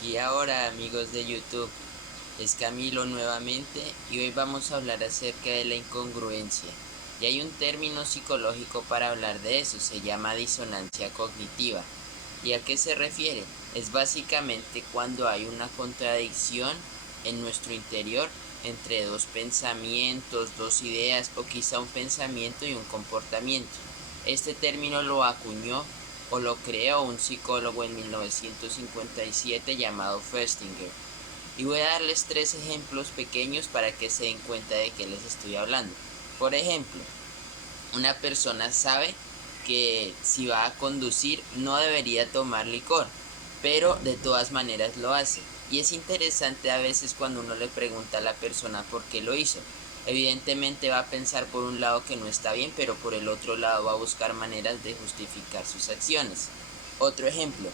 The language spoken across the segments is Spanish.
Y ahora, amigos de YouTube, es Camilo nuevamente y hoy vamos a hablar acerca de la incongruencia. Y hay un término psicológico para hablar de eso, se llama disonancia cognitiva. ¿Y a qué se refiere? Es básicamente cuando hay una contradicción en nuestro interior entre dos pensamientos, dos ideas o quizá un pensamiento y un comportamiento. Este término lo acuñó o lo creó un psicólogo en 1957 llamado Festinger. Y voy a darles tres ejemplos pequeños para que se den cuenta de qué les estoy hablando. Por ejemplo, una persona sabe que si va a conducir no debería tomar licor, pero de todas maneras lo hace. Y es interesante a veces cuando uno le pregunta a la persona por qué lo hizo. Evidentemente va a pensar por un lado que no está bien, pero por el otro lado va a buscar maneras de justificar sus acciones. Otro ejemplo,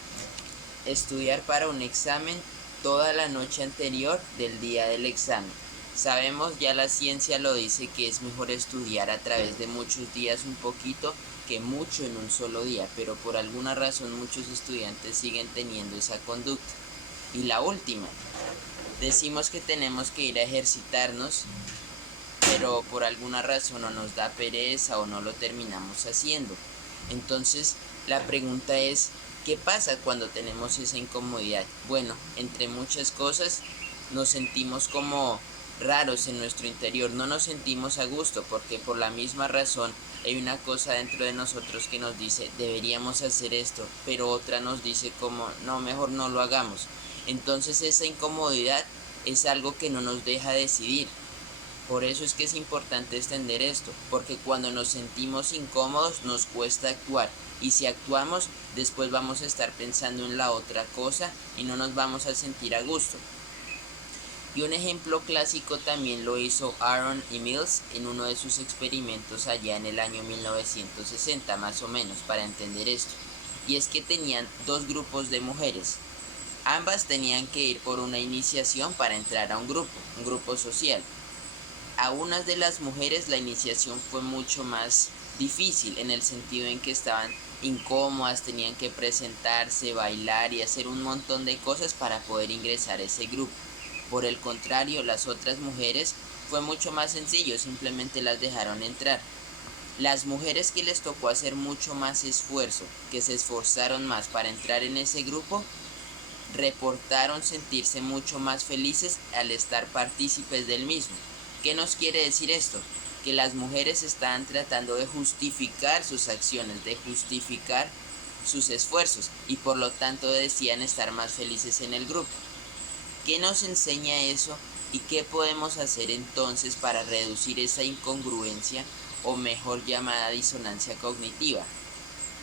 estudiar para un examen toda la noche anterior del día del examen. Sabemos, ya la ciencia lo dice, que es mejor estudiar a través de muchos días un poquito que mucho en un solo día, pero por alguna razón muchos estudiantes siguen teniendo esa conducta. Y la última, decimos que tenemos que ir a ejercitarnos, pero por alguna razón o nos da pereza o no lo terminamos haciendo. Entonces, la pregunta es, ¿qué pasa cuando tenemos esa incomodidad? Bueno, entre muchas cosas, nos sentimos como raros en nuestro interior, no nos sentimos a gusto porque por la misma razón hay una cosa dentro de nosotros que nos dice deberíamos hacer esto, pero otra nos dice como no, mejor no lo hagamos. Entonces esa incomodidad es algo que no nos deja decidir. Por eso es que es importante extender esto, porque cuando nos sentimos incómodos nos cuesta actuar y si actuamos después vamos a estar pensando en la otra cosa y no nos vamos a sentir a gusto. Y un ejemplo clásico también lo hizo Aaron y Mills en uno de sus experimentos allá en el año 1960 más o menos para entender esto. Y es que tenían dos grupos de mujeres. Ambas tenían que ir por una iniciación para entrar a un grupo social. A unas de las mujeres la iniciación fue mucho más difícil en el sentido en que estaban incómodas, tenían que presentarse, bailar y hacer un montón de cosas para poder ingresar a ese grupo. Por el contrario, las otras mujeres fue mucho más sencillo, simplemente las dejaron entrar. Las mujeres que les tocó hacer mucho más esfuerzo, que se esforzaron más para entrar en ese grupo, reportaron sentirse mucho más felices al estar partícipes del mismo. ¿Qué nos quiere decir esto? Que las mujeres estaban tratando de justificar sus acciones, de justificar sus esfuerzos y por lo tanto decían estar más felices en el grupo. ¿Qué nos enseña eso y qué podemos hacer entonces para reducir esa incongruencia o mejor llamada disonancia cognitiva?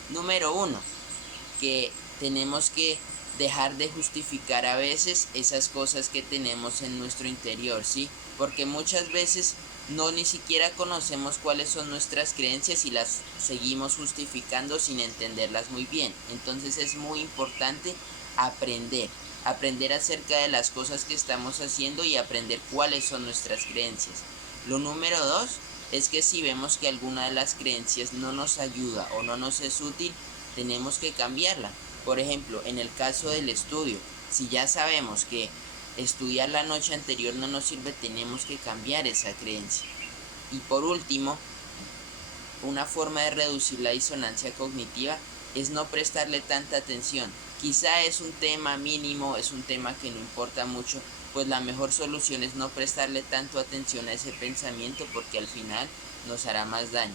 Número uno, que tenemos que dejar de justificar a veces esas cosas que tenemos en nuestro interior, ¿sí? Porque muchas veces no ni siquiera conocemos cuáles son nuestras creencias y las seguimos justificando sin entenderlas muy bien. Entonces es muy importante aprender acerca de las cosas que estamos haciendo y aprender cuáles son nuestras creencias. Lo número dos es que si vemos que alguna de las creencias no nos ayuda o no nos es útil, tenemos que cambiarla. Por ejemplo, en el caso del estudio, si ya sabemos que estudiar la noche anterior no nos sirve, tenemos que cambiar esa creencia. Y por último, una forma de reducir la disonancia cognitiva es no prestarle tanta atención. Quizá es un tema mínimo, es un tema que no importa mucho, pues la mejor solución es no prestarle tanto atención a ese pensamiento porque al final nos hará más daño.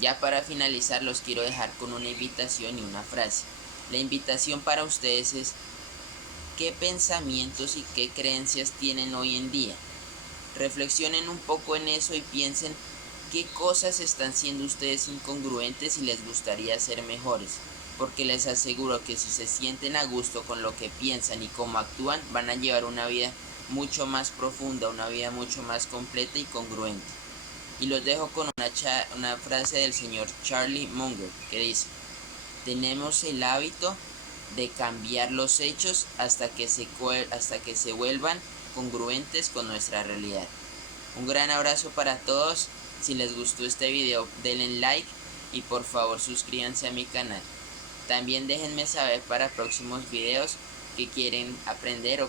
Ya para finalizar los quiero dejar con una invitación y una frase. La invitación para ustedes es: ¿qué pensamientos y qué creencias tienen hoy en día? Reflexionen un poco en eso y piensen qué cosas están siendo ustedes incongruentes y les gustaría ser mejores. Porque les aseguro que si se sienten a gusto con lo que piensan y cómo actúan, van a llevar una vida mucho más profunda, una vida mucho más completa y congruente. Y los dejo con una frase del señor Charlie Munger que dice: tenemos el hábito de cambiar los hechos hasta que se vuelvan congruentes con nuestra realidad. Un gran abrazo para todos. Si les gustó este video, denle like y por favor suscríbanse a mi canal. También déjenme saber para próximos videos que quieren aprender o